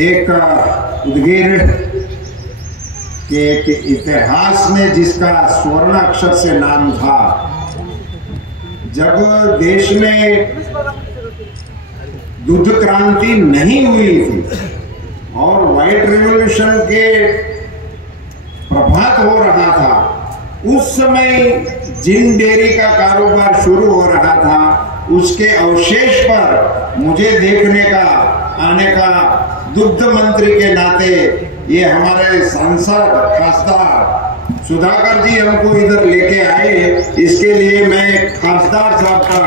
एक उदगीर के इतिहास में जिसका स्वर्ण अक्षर से नाम था, जब देश में युद्ध क्रांति नहीं हुई थी और व्हाइट रिवॉल्यूशन के प्रभात हो रहा था, उस समय जिन डेयरी का कारोबार शुरू हो रहा था उसके अवशेष पर मुझे देखने का आने का दुग्ध मंत्री के नाते ये हमारे सांसद खासदार सुधाकर जी हमको इधर लेके आए, इसके लिए मैं खासदार साहब का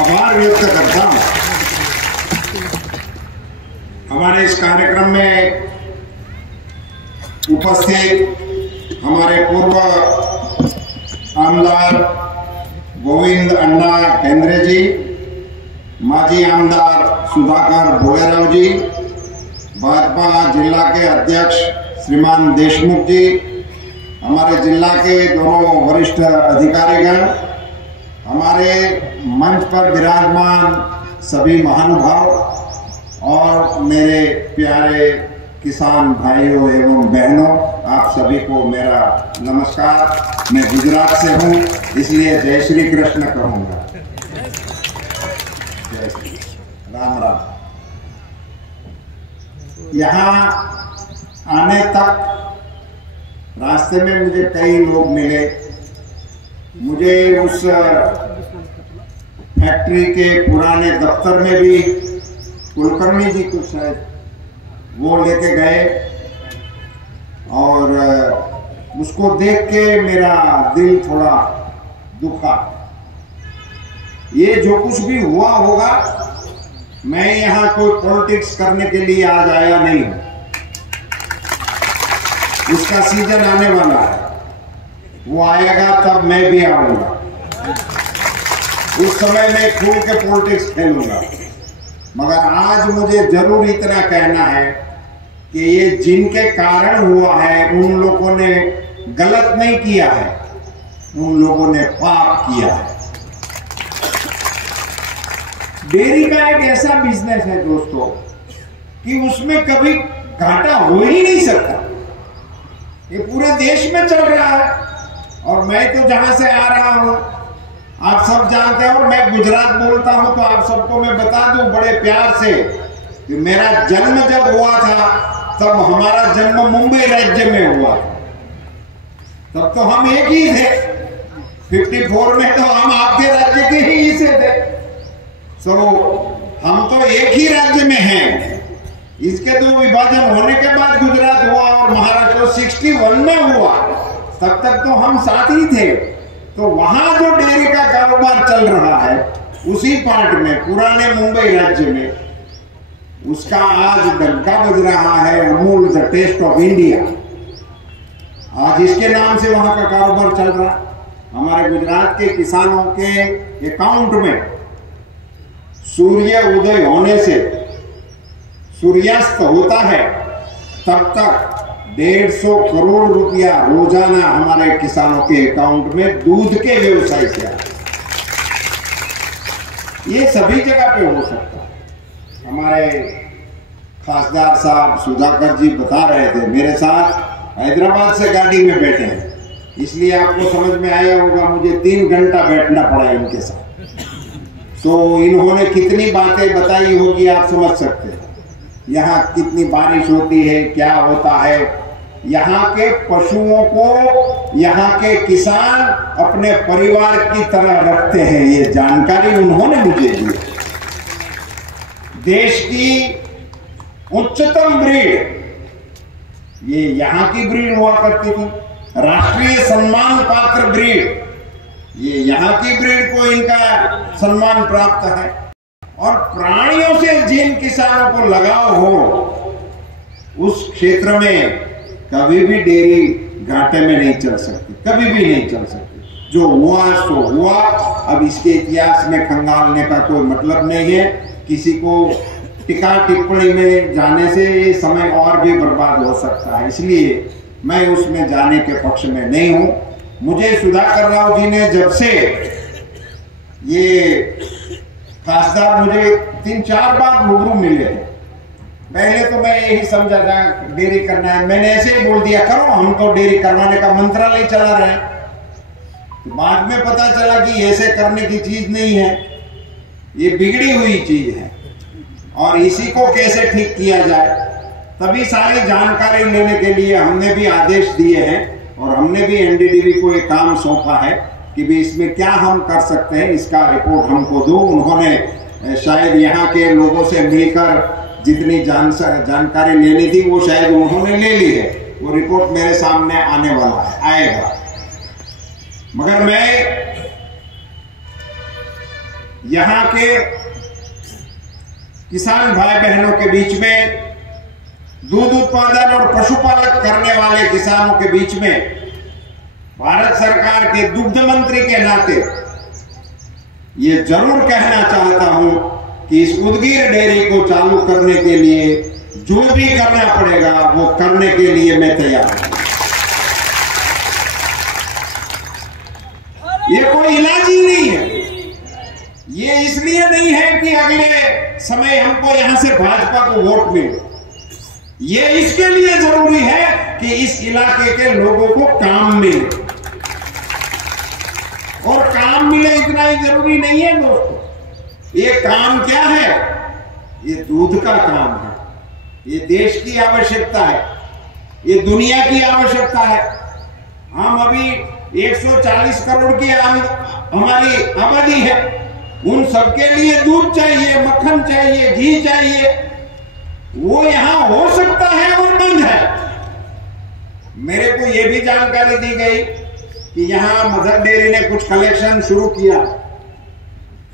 आभार व्यक्त करता हूं। हमारे इस कार्यक्रम में उपस्थित हमारे पूर्व आमदार गोविंद अन्ना केंद्रे जी, माजी आमदार सुधाकर भोलेराव जी, भाजपा जिला के अध्यक्ष श्रीमान देशमुख जी, हमारे जिला के दोनों वरिष्ठ अधिकारीगण, हमारे मंच पर विराजमान सभी महानुभाव और मेरे प्यारे किसान भाइयों एवं बहनों, आप सभी को मेरा नमस्कार। मैं गुजरात से हूँ, इसलिए जय श्री कृष्ण कहूँगा। जय श्री राम राम। यहाँ आने तक रास्ते में मुझे कई लोग मिले। मुझे उस फैक्ट्री के पुराने दफ्तर में भी कुलकर्णी जी कुछ शायद वो लेके गए और उसको देख के मेरा दिल थोड़ा दुखा। ये जो कुछ भी हुआ होगा, मैं यहाँ कोई पॉलिटिक्स करने के लिए आज आया नहीं हूं। उसका सीजन आने वाला है, वो आएगा तब मैं भी आऊंगा। उस समय मैं खुल के पॉलिटिक्स खेलूंगा। मगर आज मुझे जरूर इतना कहना है कि ये जिनके कारण हुआ है उन लोगों ने गलत नहीं किया है, उन लोगों ने पाप किया है। डेयरी का एक ऐसा बिजनेस है दोस्तों कि उसमें कभी घाटा हो ही नहीं सकता। ये पूरे देश में चल रहा है और मैं तो जहां से आ रहा हूं आप सब जानते हैं, और मैं गुजरात बोलता हूं तो आप सबको मैं बता दूं बड़े प्यार से कि मेरा जन्म जब हुआ था तब हमारा जन्म मुंबई राज्य में हुआ था। तब तो हम एक ही थे। 54 में तो हम आपके राज्य के ही हिस्से थे। तो हम तो एक ही राज्य में हैं। इसके दो विभाजन होने के बाद गुजरात हुआ और महाराष्ट्र 61 में हुआ, तब तक तो हम साथ ही थे। तो वहां जो डेयरी का कारोबार चल रहा है उसी पार्ट में पुराने मुंबई राज्य में, उसका आज डंका बज रहा है Amul the taste of India. आज इसके नाम से वहां का कारोबार चल रहा है। हमारे गुजरात के किसानों के अकाउंट में सूर्य उदय होने से सूर्यास्त होता है तब तक 150 करोड़ रुपया रोजाना हमारे किसानों के अकाउंट में दूध के व्यवसाय से आता है। ये सभी जगह पे हो सकता है। हमारे खासदार साहब सुधाकर जी बता रहे थे, मेरे साथ हैदराबाद से गाड़ी में बैठे हैं, इसलिए आपको समझ में आया होगा मुझे 3 घंटा बैठना पड़ा इनके साथ। तो इन्होंने कितनी बातें बताई होगी आप समझ सकते हैं। यहाँ कितनी बारिश होती है, क्या होता है, यहाँ के पशुओं को यहाँ के किसान अपने परिवार की तरह रखते हैं। ये जानकारी उन्होंने मुझे दी। देश की उच्चतम ब्रीड ये यहाँ की ब्रीड हुआ करती थी। राष्ट्रीय सम्मान पात्र ब्रीड ये यहाँ की ब्रीड को इनका सम्मान प्राप्त है। और प्राणियों से जिन किसानों को लगाव हो उस क्षेत्र में कभी भी डेयरी घाटे में नहीं चल सकती, कभी भी नहीं चल सकती। जो हुआ सो हुआ। अब इसके इतिहास में खंगालने का कोई मतलब नहीं है। किसी को टिका टिप्पणी में जाने से ये समय और भी बर्बाद हो सकता है, इसलिए मैं उसमें जाने के पक्ष में नहीं हूं। मुझे सुधाकर राव जी ने जब से ये खासदार मुझे 3-4 बार रूबरू मिले। पहले तो मैं यही समझा था डेयरी करना है, मैंने ऐसे ही बोल दिया करो, हम तो डेयरी करवाने का मंत्रालय चला रहे हैं। तो बाद में पता चला कि ऐसे करने की चीज नहीं है, ये बिगड़ी हुई चीज है और इसी को कैसे ठीक किया जाए, तभी सारी जानकारी लेने के लिए हमने भी आदेश दिए हैं और हमने भी एनडीडीबी को एक काम सौंपा है कि भी इसमें क्या हम कर सकते हैं, इसका रिपोर्ट हमको दो। उन्होंने शायद यहाँ के लोगों से मिलकर जितनी जानकारी लेनी थी वो शायद उन्होंने ले ली है, वो रिपोर्ट मेरे सामने आने वाला है, आएगा। मगर मैं यहाँ के किसान भाई बहनों के बीच में, दूध उत्पादन और पशुपालन करने वाले किसानों के बीच में भारत सरकार के दुग्ध मंत्री के नाते ये जरूर कहना चाहता हूं कि इस उदगीर डेयरी को चालू करने के लिए जो भी करना पड़ेगा वो करने के लिए मैं तैयार हूं। ये कोई इलाज ही नहीं है, ये इसलिए नहीं है कि अगले समय हमको यहां से भाजपा को वोट मिले, ये इसके लिए जरूरी है कि इस इलाके के लोगों को काम मिले। और काम मिले इतना ही जरूरी नहीं है दोस्तों, ये काम क्या है, ये दूध का काम है, ये देश की आवश्यकता है, ये दुनिया की आवश्यकता है। हम अभी 140 करोड़ की हमारी आबादी है, उन सबके लिए दूध चाहिए, मक्खन चाहिए, घी चाहिए, वो यहां हो सकता है और बंद है। मेरे को यह भी जानकारी दी गई कि यहां मदर डेयरी ने कुछ कलेक्शन शुरू किया,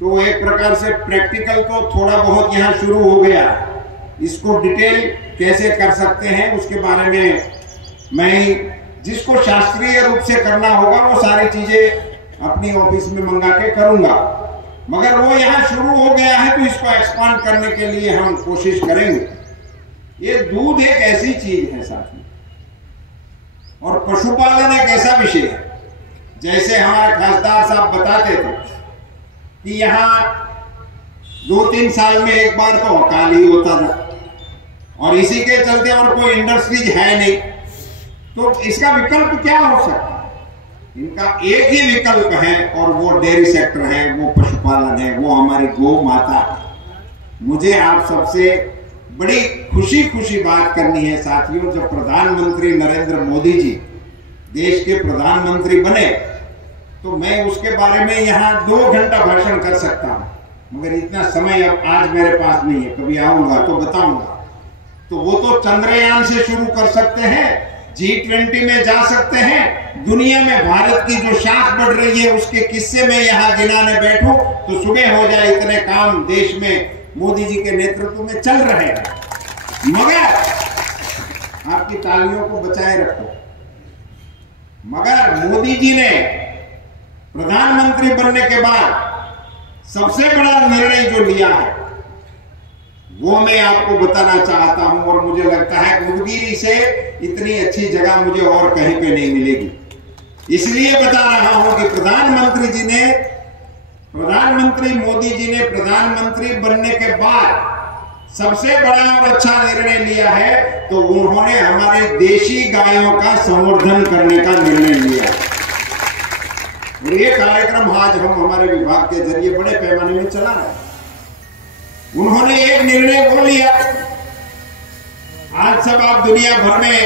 तो एक प्रकार से प्रैक्टिकल तो थोड़ा बहुत यहां शुरू हो गया। इसको डिटेल कैसे कर सकते हैं उसके बारे में मैं, जिसको शास्त्रीय रूप से करना होगा वो सारी चीजें अपनी ऑफिस में मंगा के करूंगा। मगर वो यहां शुरू हो गया है तो इसको एक्सपांड करने के लिए हम कोशिश करेंगे। ये दूध एक ऐसी चीज है साथियों, और पशुपालन एक ऐसा विषय है, जैसे हमारे खासदार साहब बताते थे कि यहाँ 2-3 साल में एक बार तो अकाल ही होता था और इसी के चलते और कोई इंडस्ट्रीज है नहीं, तो इसका विकल्प क्या हो सकता है? इनका एक ही विकल्प है और वो डेयरी सेक्टर है, वो पशुपालन है, वो हमारी गौ माता है। मुझे आप सबसे बड़ी खुशी बात करनी है साथियों, जब प्रधानमंत्री नरेंद्र मोदी जी देश के प्रधानमंत्री बने तो मैं उसके बारे में यहाँ 2 घंटा भाषण कर सकता हूँ, मगर इतना समय अब आज मेरे पास नहीं है, कभी आऊंगा तो बताऊंगा। तो वो तो चंद्रयान से शुरू कर सकते हैं, G20 में जा सकते हैं, दुनिया में भारत की जो शाख बढ़ रही है उसके किस्से में यहाँ गिनाने बैठो तो सुबह हो जाए। इतने काम देश में मोदी जी के नेतृत्व में चल रहे हैं, मगर आपकी तालियों को बचाए रखो। मगर मोदी जी ने प्रधानमंत्री बनने के बाद सबसे बड़ा निर्णय जो लिया है वो मैं आपको बताना चाहता हूं, और मुझे लगता है उदगीर से इतनी अच्छी जगह मुझे और कहीं पे नहीं मिलेगी। इसलिए बता रहा हूं कि प्रधानमंत्री मोदी जी ने प्रधानमंत्री बनने के बाद सबसे बड़ा और अच्छा निर्णय लिया है, तो उन्होंने हमारे देशी गायों का संवर्धन करने का निर्णय लिया। और ये कार्यक्रम आज हम हमारे विभाग के जरिए बड़े पैमाने में चला रहे हैं। उन्होंने एक निर्णय वो लिया, आज सब आप दुनिया भर में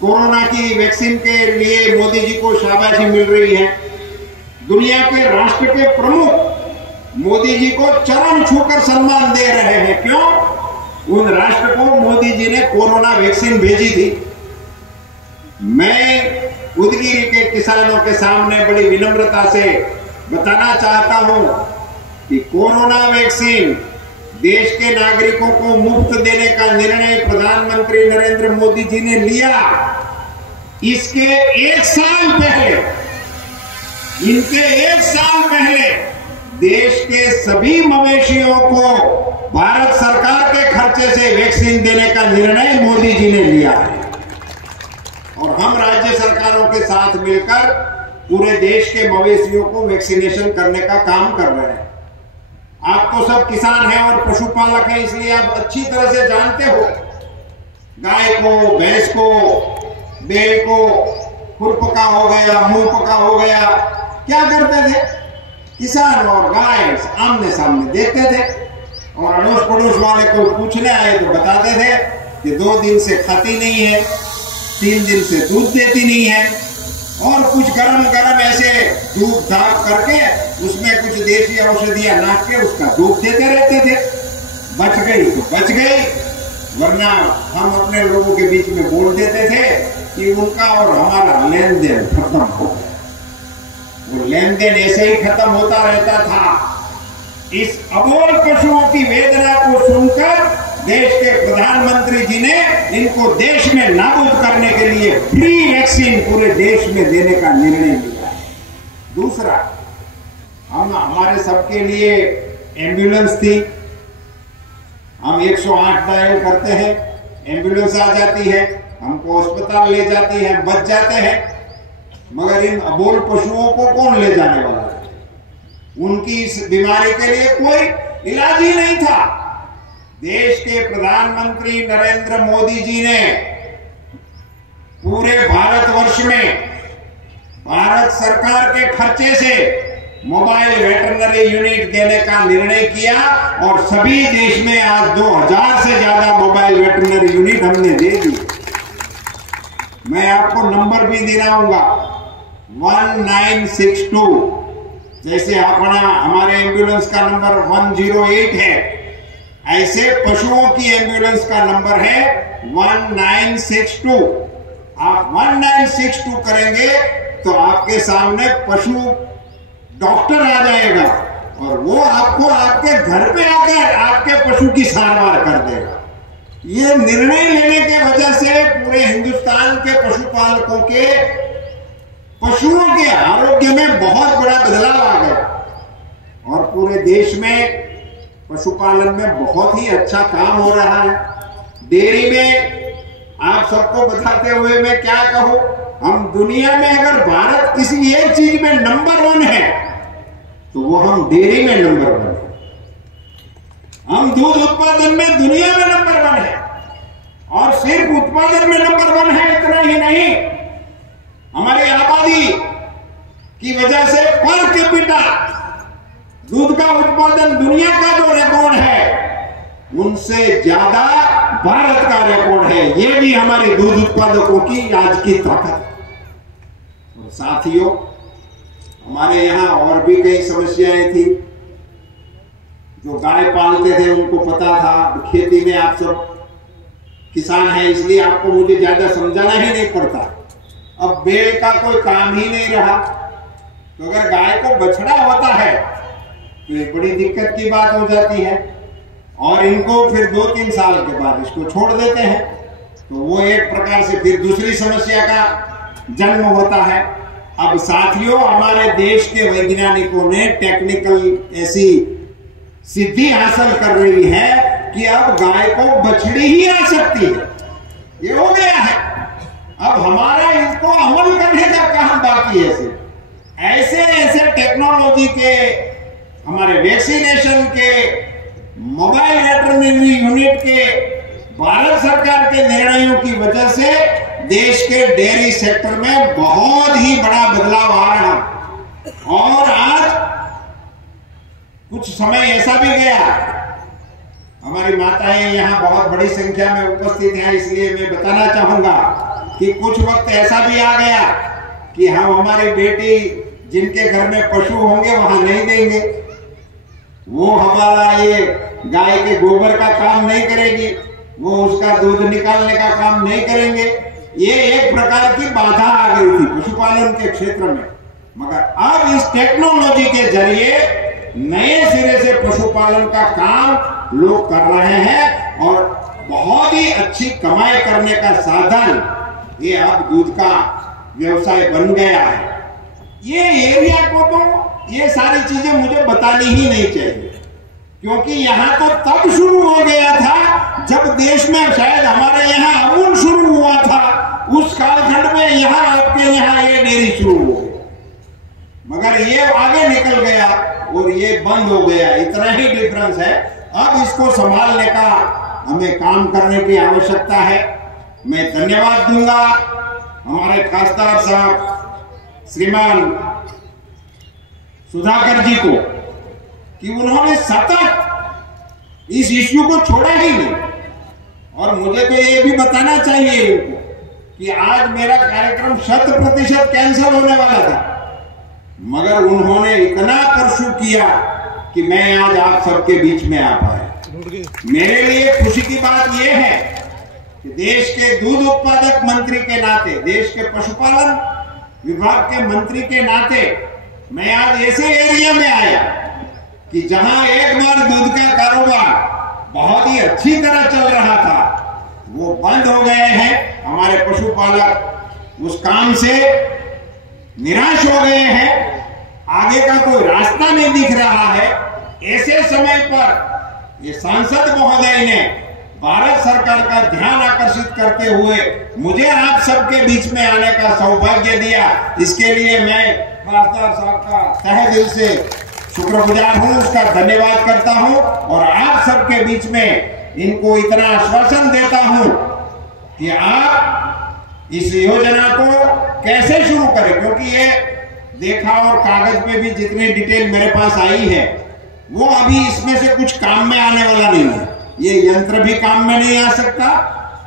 कोरोना की वैक्सीन के लिए मोदी जी को शाबाशी मिल रही है। दुनिया के राष्ट्र के प्रमुख मोदी जी को चरण छूकर सम्मान दे रहे हैं। क्यों? उन राष्ट्र को मोदी जी ने कोरोना वैक्सीन भेजी थी। मैं उदगीर के किसानों के सामने बड़ी विनम्रता से बताना चाहता हूं कि कोरोना वैक्सीन देश के नागरिकों को मुफ्त देने का निर्णय प्रधानमंत्री नरेंद्र मोदी जी ने लिया। इसके 1 साल पहले, इनके 1 साल पहले देश के सभी मवेशियों को भारत सरकार के खर्चे से वैक्सीन देने का निर्णय मोदी जी ने लिया है। और हम राज्य सरकारों के साथ मिलकर पूरे देश के मवेशियों को वैक्सीनेशन करने का काम कर रहे हैं। तो सब किसान हैं और पशुपालक हैं, इसलिए आप अच्छी तरह से जानते हो गाय को, भैंस को, बैल को खुरपका हो गया, मुंह पका हो गया, क्या करते थे? किसान और गाय आमने सामने देखते थे और अड़ोस पड़ोस वाले को पूछने आए तो बताते थे कि 2 दिन से खाती नहीं है, 3 दिन से दूध देती नहीं है, और कुछ गरम गरम ऐसे दूध दाप करके उसमें कुछ देसी औषधियां नाप के उसका दूध देते रहते थे। बच गई तो बच गई, वरना हम अपने लोगों के बीच में बोल देते थे कि उनका और हमारा लेन देन खत्म हो गया। वो लेन देन ऐसे ही खत्म होता रहता था। इस अबोल पशुओं की वेदना को सुनकर देश के प्रधानमंत्री जी ने इनको देश में नाबूद करने के लिए फ्री वैक्सीन पूरे देश में देने का निर्णय लिया है। दूसरा, हम हमारे सबके लिए एम्बुलेंस थी, हम 108 डायल करते हैं, एम्बुलेंस आ जाती है, हमको अस्पताल ले जाती है, बच जाते हैं। मगर इन अबोल पशुओं को कौन ले जाने वाला है? उनकी इस बीमारी के लिए कोई इलाज ही नहीं था। देश के प्रधानमंत्री नरेंद्र मोदी जी ने पूरे भारतवर्ष में भारत सरकार के खर्चे से मोबाइल वेटरनरी यूनिट देने का निर्णय किया और सभी देश में आज 2000 से ज्यादा मोबाइल वेटरनरी यूनिट हमने दे दी। मैं आपको नंबर भी दिलाऊंगा, 1962, जैसे अपना हमारे एम्बुलेंस का नंबर 108 है, ऐसे पशुओं की एम्बुलेंस का नंबर है 1962। आप 1962 करेंगे तो आपके सामने पशु डॉक्टर आ जाएगा और वो आपको आपके घर पे आकर आपके पशु की सारवार कर देगा। ये निर्णय लेने के वजह से पूरे हिंदुस्तान के पशुपालकों के पशुओं के आरोग्य में बहुत बड़ा बदलाव आ गया और पूरे देश में पशुपालन में बहुत ही अच्छा काम हो रहा है। डेयरी में आप सबको बताते हुए मैं क्या कहूं, हम दुनिया में अगर भारत किसी एक चीज में नंबर 1 है तो वो हम डेयरी में नंबर 1 है। हम दूध उत्पादन में दुनिया में नंबर 1 है और सिर्फ उत्पादन में नंबर 1 है, इतना ही नहीं, हमारी आबादी की वजह से पर कैपिटा दूध का उत्पादन दुनिया का जो रिकॉर्ड है उनसे ज्यादा भारत का रिकॉर्ड है। ये भी हमारे दूध उत्पादकों की आज की ताकत है। और साथियों, हमारे यहां और भी कई समस्याएं थी। जो गाय पालते थे उनको पता था, खेती में आप सब किसान हैं इसलिए आपको मुझे ज्यादा समझाना ही नहीं पड़ता। अब बैल का कोई काम ही नहीं रहा, तो अगर गाय को बछड़ा होता है तो ये बड़ी दिक्कत की बात हो जाती है और इनको फिर 2-3 साल के बाद इसको छोड़ देते हैं, तो वो एक प्रकार से फिर दूसरी समस्या का जन्म होता है। अब साथियों, हमारे देश के वैज्ञानिकों ने टेक्निकल ऐसी सिद्धि हासिल कर रही है कि अब गाय को बछड़ी ही आ सकती है। ये हो गया है। अब हमारा इसको अमल करने का काम बाकी है। ऐसे ऐसे टेक्नोलॉजी के, हमारे वैक्सीनेशन के, मोबाइल वेटरनरी यूनिट के, भारत सरकार के निर्णयों की वजह से देश के डेयरी सेक्टर में बहुत ही बड़ा बदलाव आ रहा है। और आज कुछ समय ऐसा भी गया, हमारी माताएं यहाँ बहुत बड़ी संख्या में उपस्थित हैं, इसलिए मैं बताना चाहूंगा कि कुछ वक्त ऐसा भी आ गया कि हम हमारी बेटी जिनके घर में पशु होंगे वहां नहीं देंगे, वो हमारा ये गाय के गोबर का काम नहीं करेगी, वो उसका दूध निकालने का काम नहीं करेंगे। ये एक प्रकार की बाधा आ गई थी पशुपालन के क्षेत्र में। मगर अब इस टेक्नोलॉजी के जरिए नए सिरे से पशुपालन का काम लोग कर रहे हैं और बहुत ही अच्छी कमाई करने का साधन ये अब दूध का व्यवसाय बन गया है। ये एरिया को तो ये सारी चीजें मुझे बतानी ही नहीं चाहिए, क्योंकि यहाँ तो तब शुरू हो गया था जब देश में शायद हमारे यहाँ अमूल शुरू हुआ था। उस कालखंड में यहाँ आपके यहाँ ये डेयरी शुरू हो गई, मगर ये आगे निकल गया। और ये बंद हो गया, इतना ही डिफरेंस है। अब इसको संभालने का हमें काम करने की आवश्यकता है। मैं धन्यवाद दूंगा हमारे खासदार साहब श्रीमान सुधाकर जी को कि उन्होंने सतत इस इश्यू को छोड़ा ही नहीं। और मुझे तो ये भी बताना चाहिए इनको कि आज मेरा कार्यक्रम 100% कैंसिल होने वाला था, मगर उन्होंने इतना परसू किया कि मैं आज आप सबके बीच में आ पाया। मेरे लिए खुशी की बात यह है कि देश के दूध उत्पादक मंत्री के नाते, देश के पशुपालन विभाग के मंत्री के नाते मैं आज ऐसे एरिया में आया कि जहां एक बार दूध का कारोबार बहुत ही अच्छी तरह चल रहा था, वो बंद हो गए हैं। हमारे पशुपालक उस काम से निराश हो गए हैं, आगे का कोई रास्ता नहीं दिख रहा है। ऐसे समय पर ये सांसद महोदय ने भारत सरकार का ध्यान आकर्षित करते हुए मुझे आप सबके बीच में आने का सौभाग्य दिया। इसके लिए मैं खासदार साहब का तहे दिल से शुक्रगुजार हूं, उसका धन्यवाद करता हूं। और आप सबके बीच में इनको इतना आश्वासन देता हूं कि आप इस योजना को कैसे शुरू करें, क्योंकि ये देखा और कागज पे भी जितनी डिटेल मेरे पास आई है वो अभी इसमें से कुछ काम में आने वाला नहीं है। ये यंत्र भी काम में नहीं आ सकता,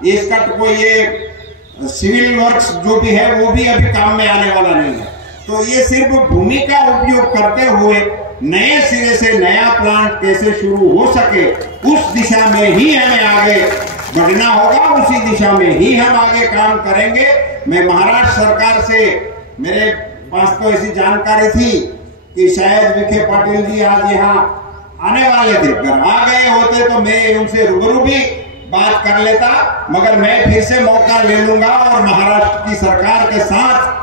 इसका तो कोई ये सिविल वर्क्स जो भी है वो भी अभी काम में आने वाला नहीं है। तो ये सिर्फ भूमि का उपयोग करते हुए नए सिरे से नया प्लांट कैसे शुरू हो सके उस दिशा में ही हमें आगे बढ़ना होगा, उसी दिशा में ही हम आगे काम करेंगे। मैं महाराष्ट्र सरकार से, मेरे पास तो ऐसी जानकारी थी कि शायद विखे पाटिल जी आज यहाँ आने वाले थे, अगर आ गए होते तो मैं उनसे रूबरू भी बात कर लेता, मगर मैं फिर से मौका ले लूंगा और महाराष्ट्र की सरकार के साथ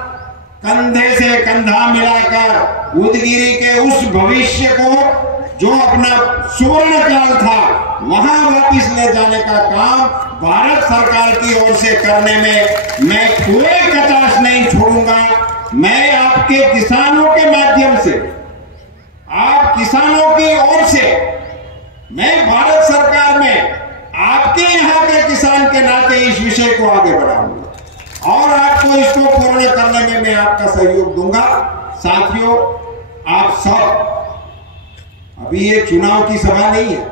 कंधे से कंधा मिलाकर उदगिरी के उस भविष्य को जो अपना सुवर्ण काल था वहां वापिस ले जाने का काम भारत सरकार की ओर से करने में मैं कोई कचाश नहीं छोड़ूंगा। मैं आपके किसानों के माध्यम से, आप किसानों की ओर से, मैं भारत सरकार में आपके यहाँ के किसान के नाते इस विषय को आगे बढ़ाऊंगा और आपको इसको पूर्ण करने में मैं आपका सहयोग दूंगा। साथियों, आप सब, अभी ये चुनाव की सभा नहीं है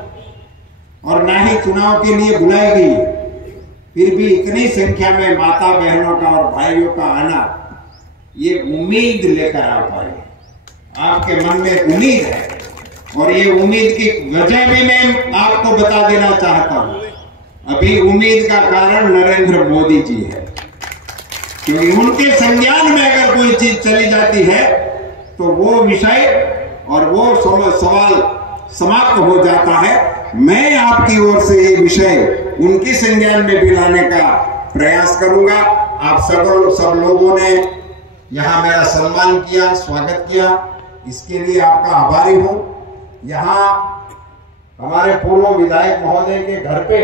और ना ही चुनाव के लिए बुलाई गई है, फिर भी इतनी संख्या में माता बहनों का और भाइयों का आना ये उम्मीद लेकर आ पाए। आपके मन में उम्मीद है और ये उम्मीद की वजह भी मैं आपको बता देना चाहता हूं। अभी उम्मीद का कारण नरेंद्र मोदी जी है, क्योंकि उनके संज्ञान में अगर कोई चीज चली जाती है तो वो विषय और वो सवाल समाप्त हो जाता है। मैं आपकी ओर से ये विषय उनके संज्ञान में भी लाने का प्रयास करूंगा। आप सब लोगों ने यहाँ मेरा सम्मान किया, स्वागत किया, इसके लिए आपका आभारी हूं। यहाँ हमारे पूर्व विधायक महोदय के घर पे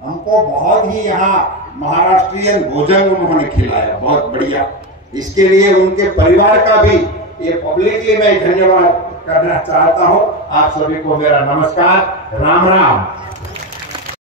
हमको बहुत ही यहाँ महाराष्ट्रियन भोजन उन्होंने खिलाया, बहुत बढ़िया। इसके लिए उनके परिवार का भी ये पब्लिकली मैं धन्यवाद करना चाहता हूं। आप सभी को मेरा नमस्कार, राम राम।